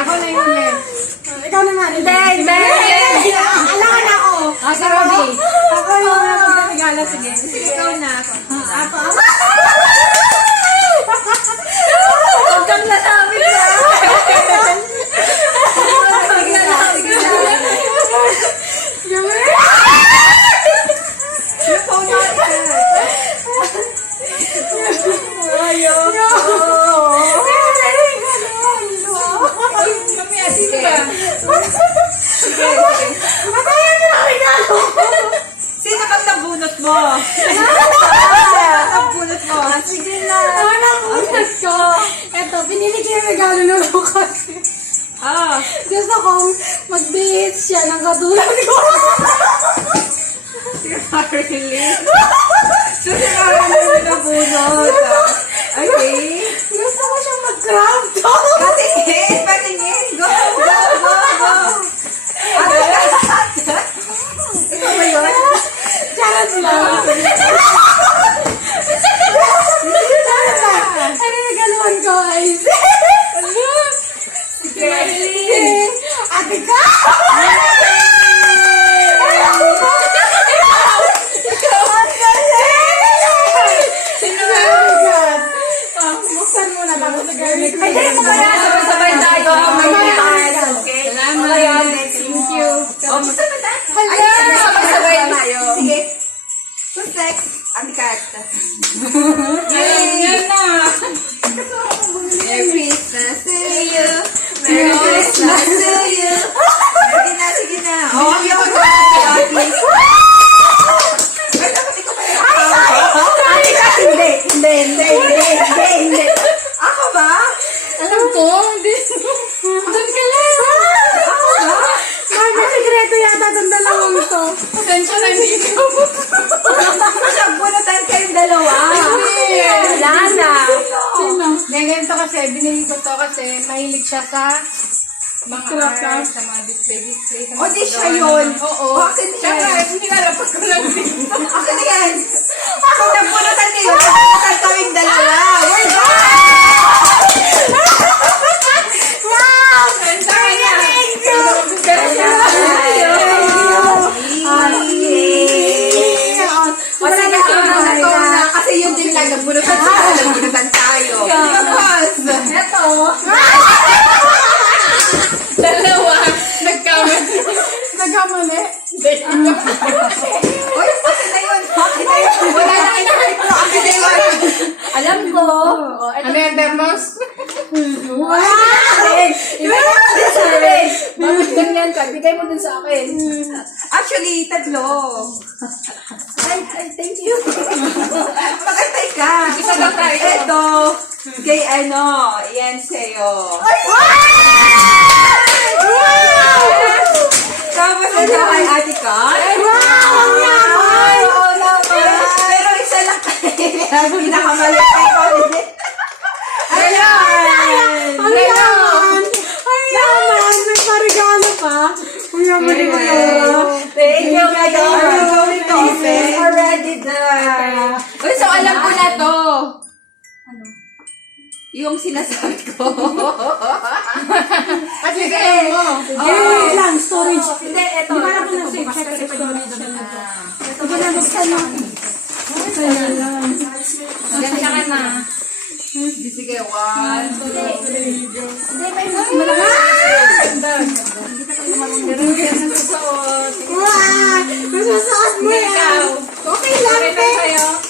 Ako na yun eh. Ikaw naman. Hindi. Alangan ako. Si Robby. Ako yung magregalo. Sige. Ikaw na ako. Huwag kang lalapit sa akin. Yung phone natin. Sino kang nabunot mo? Nabunot mo? Sige na. Nabunot ko. Eto, pinili ko yung regalo ng bukas. Gusto kong mag-bihis siya ng katulad ko. Si Marilyn. So, si Marilyn nabunot. Okay. Gusto ko siya mag-crop top. Patingin! Patingin! Go! Go! Go! Go! Ikaw ba yun? Charot lang. Ano regaluhan ko ay Sige. ate ka! Sino ba? Buksan mo na tapos sa garlic. Ay, dali mo kaya. Sabay-sabay tayo. Okay? Salamat. Thank you. Oh, buksan mo tayo. Hala! Sabay-sabay tayo. Sige. So, sex. Ang cat. Yan na. Merry Christmas to you. Merry Christmas to you. Sige na, sige na. Oh, ang yawan ko. Wait, dapat ikaw pa yun. Ay, sorry. Hindi. Ako ba? Alam ko. Doon ka lang. Ako ba? May sikreto yata itong dalawang to. Pasensya na dito. Bunutan kayong dalawa. Wala na. Sino? Ganyan to kasi, binili ko to kasi mahilig siya sa mga art, sa mga display. O, di siya yun. Oo. Akin yan. Hinalapag ko lang dito. Akin yan. Ako nabunutan kayo. Nabunutan kaming dalawa. We're done! Wow! Thank you. Wala na na. Kasi yun din lang. Nabunutan tayo. Yes. Ito. Dalawa. Nagkamali. Nagkamali? Uy, akin na yun. Akin na yun. Wala na kinakit mo. Akin na yun. Alam ko. Ano yan, Dermos? Bakit ganyan ka? Bigay mo dun sa akin. Actually, tatlo. Ay, thank you. Magantay ka. Isa lang tayo. Ito. Kay ano. Yan sa'yo. Tapos ito kay Ate Kat. Ang yaman! Oo naman. Pero isa lang kayo. Pinakamali kay Colin. Ayan! Ang yaman! Ang yaman! May parigalo pa. Ang yaman ni Thank you, Madam. Going to office. Already there. Uy, so alam ko na to. Ano? Yung sinasabi ko. At sige mo. Wait lang, storage. Hindi, eto. Di ba ako nasa check kasi storage na ito. Ito na buksan mo. Ganda ka na. Sige, one. Hindi, may malakas. Wow! Masasuot mo yan. Okay lang, pe.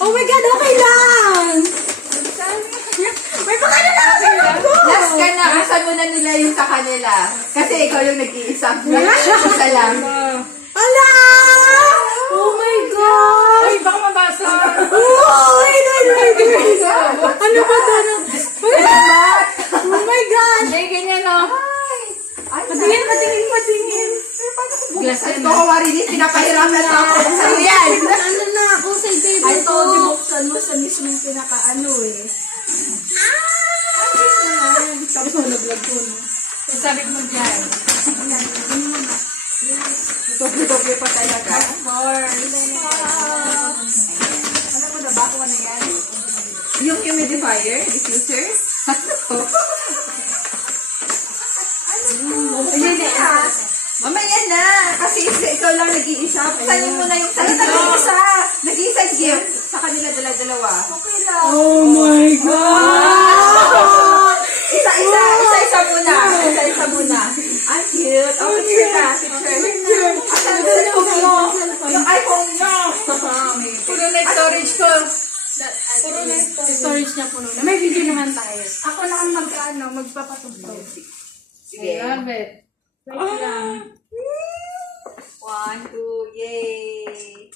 Oh my God, okay lang. May pakano na ako sa loob ko. Last ka na. Buksan mo na nila yung sa kanila. Kasi ikaw yung nag-iisa. Isa lang. Ala! Oh my God! Ay, baka mabasa. Oh, wait. Ano ba ito? Oh my God! Ay, ganyan o. Patingin. Glass ito ko, Marilis. Pinapahirapan na ako. Sa'yo yan. Ano na ako sa table Ay, ko? ito, dibuksan mo sa mismo yung pinaka-ano eh. Tapos malaglag ko, no? Sabi mo dyan. Doble-doble pa talaga. Of course. Alam mo na ba kung ano yan? Yung humidifier, diffuser. Hindi na. Mamaya na. Kasi ikaw lang nag-iisa. Buksan mo na yung salita. Nag-iisa. Nag-iisa gift. Sa kanila dala-dalawa. Okay lang. Oh my God! Isa-isa muna. Isa-isa muna. Ang cute. Oh, picture na. Picture. Asan ang cellphone mo? Yung iPhone mo. Puro na storage ko. Puro na Storage niya puno na. May video naman tayo. Ako na ang magpapatugtog. Sige. I love it. Wait lang. 1, 2, yay!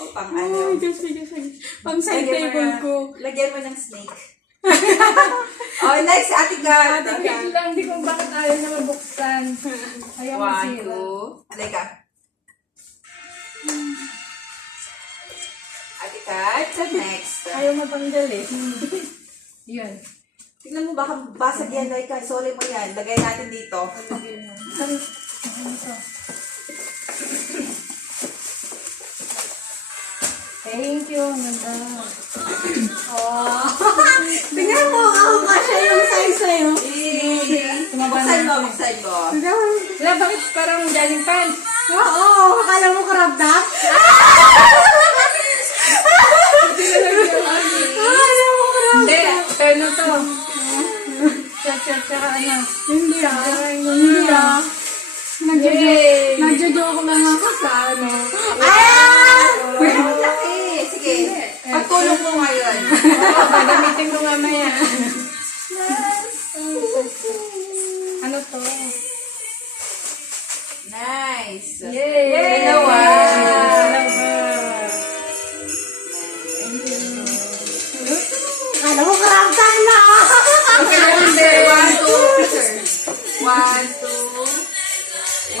O, pang Oh ano. my gosh, my gosh, my gosh. Pang side table ko. Lagyan mo ng snake. Oh, next, Ate Kat. Wait lang, hindi ko bakit ayaw na mabuksan. Ayaw 1, masira. 2. Halika. Ate Kat, next. Ayaw matanggal eh. Yun. Tingnan mo, baka basag yan, Laika. Sorry mo yan. Lagay natin dito. Sorry. Ano to? Thank you. Ganda. Oh. Tingnan mo, ako kasya yung size sa'yo. Buksan mo, buksan mo. Tingnan mo. Wala, bakit parang jogging pants? Oo, akala mo crop top? Akala mo crop Hindi. Pero to. Tsaka ano. Hindi Hindi Yay! Nagjo-joke lang ako sa ano. Uy, ang laki. Sige. Pagtulong mo ngayon. Oo, gagamitin ko mamaya. Ano to? Nice. Yay! Dalawa. Akala mo crop top na. Hindi. 1, 2, picture. 1, 2.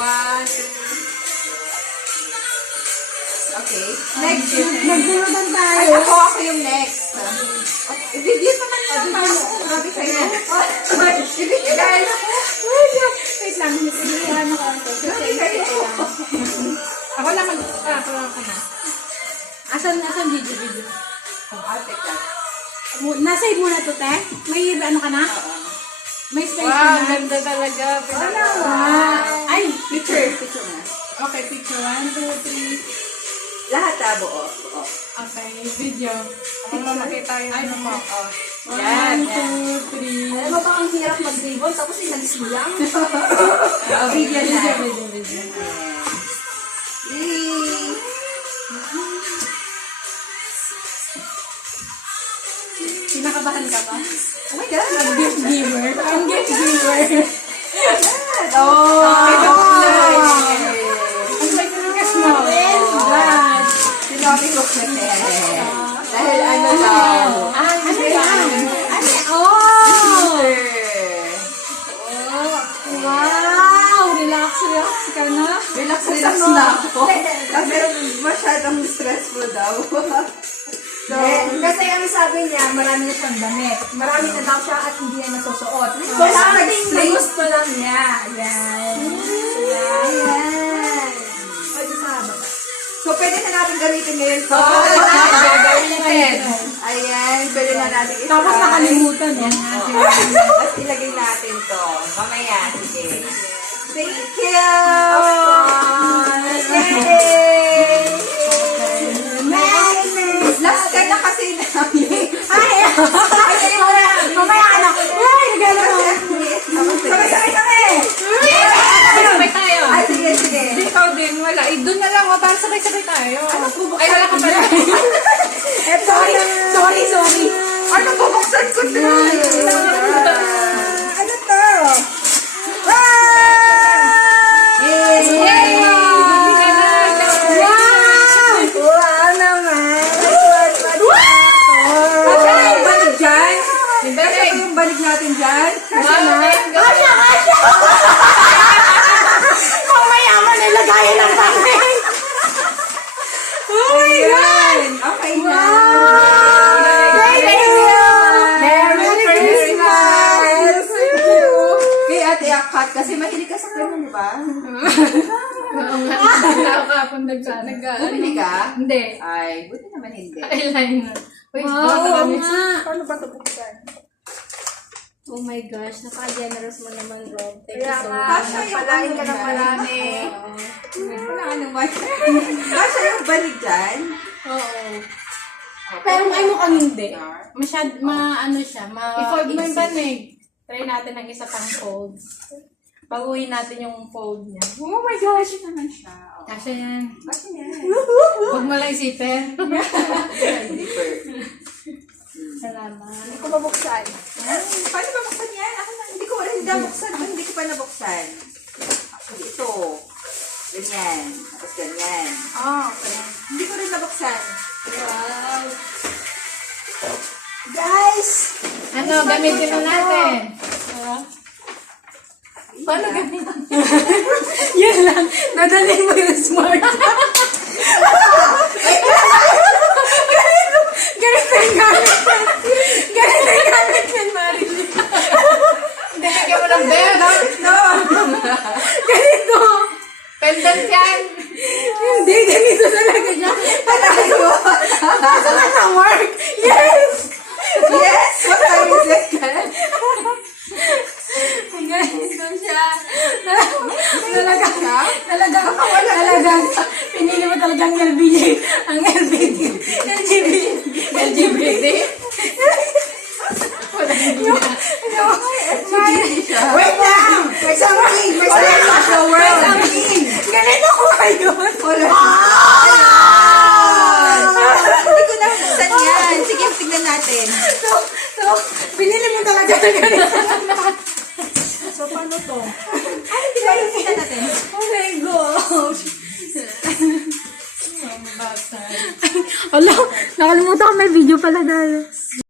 1, 2. Okay. Next. Nagbunutan Ay, tayo. ako yung next. I-video naman lang. Grabe kayo. I-video dahil ako. Wait lang, pilihan ako ang to. Grabe kayo. Ako lang ako na. Asan video? Ate ka. Nasa muna to, te? May ano ka na? May space ka Wow, na? ganda talaga. Ay, Picture. Picture na. Okay, picture. 1, 2, 3. Lahat buo. Buo. Okay, video. Ako lang makita yung ano mo. Yan. 1, 2, 3. Alam mo ba ang hirap mag-ribbon tapos inalis mo lang? Video na. Video. Yay! kinakabahan ka ba? Oh my God! Gift giver. Ang gift giver. Oh! Ang pagkakas mo. God. Sinabi ko kasi. Dahil ano daw? Ano yan? Ano? Oh! Wow! Relax ka na. Relax na ako. Kasi masyadong stressful daw. So, kasi ang sabi niya, marami na siyang damit. Marami na daw siya at hindi na nasusuot. Wala nag-explain. Gusto lang niya. Yan. Ayan. Pwede sa haba. So, pwede na natin gamitin ngayon to. Gagawin natin. Ayan, pwede na natin isa. Tapos nakalimutan. Yan. Tapos ilagay natin to. Mamaya, sige. Thank you! Yay! Last ka na kasi namin. Ay! Mamaya ka na. Ay! Nagano ko. Sabay-sabay kami! Sabay tayo. Ay, sige, sige. Ikaw din, wala. Eh, doon na lang, para sabay-sabay tayo. Ay, wala ka pala. Sorry. Ano, bubuksan ko na. Ano to? Yay! Wow naman! Kasya na yung balik dyan? Kasya pa yung balik natin dyan? Kasya na? Kasya! Mamaya mo nilagayan ng papel. Oh my God! Okay na. Thank you! Merry Christmas! Kay Ate Akat, kasi mahilig ka sa kanya, di ba? Ako kapon Bumili ka? Hindi. Ay, buti naman hindi. Eyeliner. Wait, Wow, baka oo kami. nga. Paano ba ito buksan? Oh my gosh, napaka-generous mo naman, Rob. Thank you Kaya so nga, much. Kasha yung palain ka ng ano marami. Wala ka naman. Kasha yung banig dyan. Oo. Pero may mukhang hindi. Ano siya, I-fold mo yung banig. Try natin ang isa pang fold. Baguhin natin yung fold niya. Oh my gosh. Kasha naman siya. Kasya yan. Kasha yan. Huwag mo lang isipin. Zipper. Salamat. Hindi ko mabuksan. Paano ba buksan yan? Ako na, hindi ko nabuksan. Hindi ko pa nabuksan. Ito. Ganyan. Tapos ganyan. Okay. Hindi ko rin nabuksan. Wow. Guys! Ano, gamitin mo natin. Paano gamitin? Yun lang. Nadalhin mo yung smart. Ganito yung gamit. Ganito yung gamit yan, Marilyn. Hindi, bigyan mo ng bell. No! Ganito. Pendant yan. Hindi, ganito talaga siya. Pasok ka sa work. Yes! Yes! What time is it? Ganito siya. Talagang, pinili mo talagang LBJ. Ang LBJ. LGBT. Wait lang! May something! May something sa shower! May something! Ganito ko ngayon. Hindi ko nabuksan yan. Sige, tignan natin. So, pinili mo talaga na ganito. So, paano to? Sige, tignan natin. Oh my gosh. Ala, nakalimutan ko may video pala dahil.